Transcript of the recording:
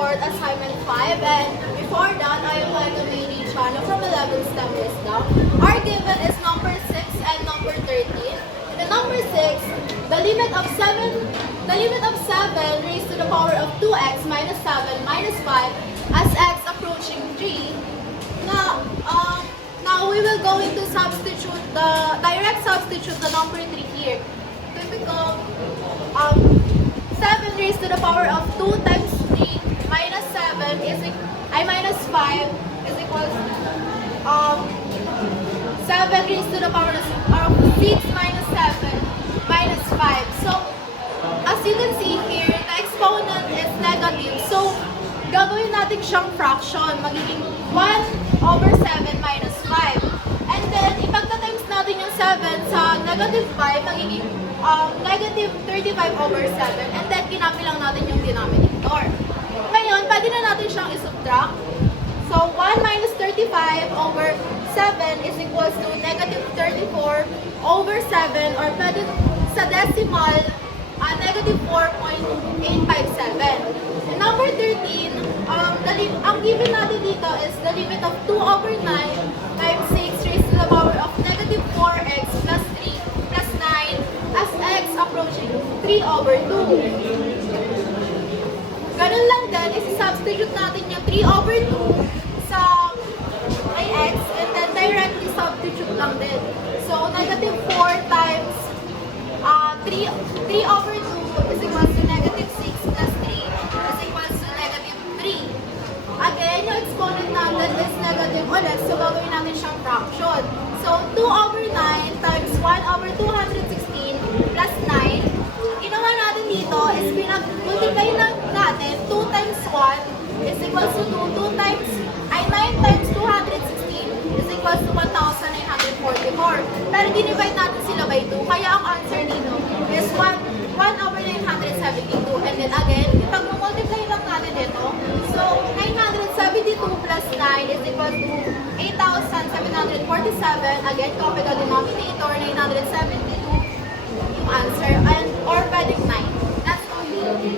report assignment 5, and before that, I am like a mini channel from 11 STEM Wisdom. Our given is number 6 and number 13. The number 6, the limit of 7 raised to the power of 2x minus 7 minus 5 as x approaching 3. Now we will go into substitute direct substitute the number 3 here. Typical 7 raised to the power of 2 times 3 minus 7 is minus 5 is equals 7 raised to the power of 6 minus 7 minus 5. So as you can see here, the exponent is negative. So gagawin natin siyang fraction, magiging 1 over 7 minus 5. And then ipagta-times natin yung 7 sa negative 5, magiging negative 35 over 7, and then kinapi lang natin yung denominator. Ngayon, pwede na natin siyang isubtract. So, 1 minus 35 over 7 is equals to negative 34 over 7, or pwede sa decimal, negative 4.857. And number 13, ang given natin dito is the limit of 2 over 9 times 6 raised to the power of negative 4x plus 3 plus 9 as x approaching 3 over 2. Ganun lang din, isi-substitute natin yung 3 over 2 sa kay x, and then directly substitute lang din. So, negative 4 times 3 over 2 is equals to negative 6 plus 3 is equals to negative 3. Again, yung exponent natin is negative ulit, so gagawin natin siyang fraction. So, 2 over 9 times 1 over 216 plus 9. Ginawa natin dito is pinag-multiply natin 2 times 1 is equals to 2. 9 times 216 is equals to 1,944. Pero dinivide natin sila by 2, kaya ang answer dito is 1 over 972. And then again, ipag-multiply lang natin ito. So, 972 plus 9 is equal to 8,747. Again, copy the denominator, 972 yung answer, and or pwedeng 9. That's only.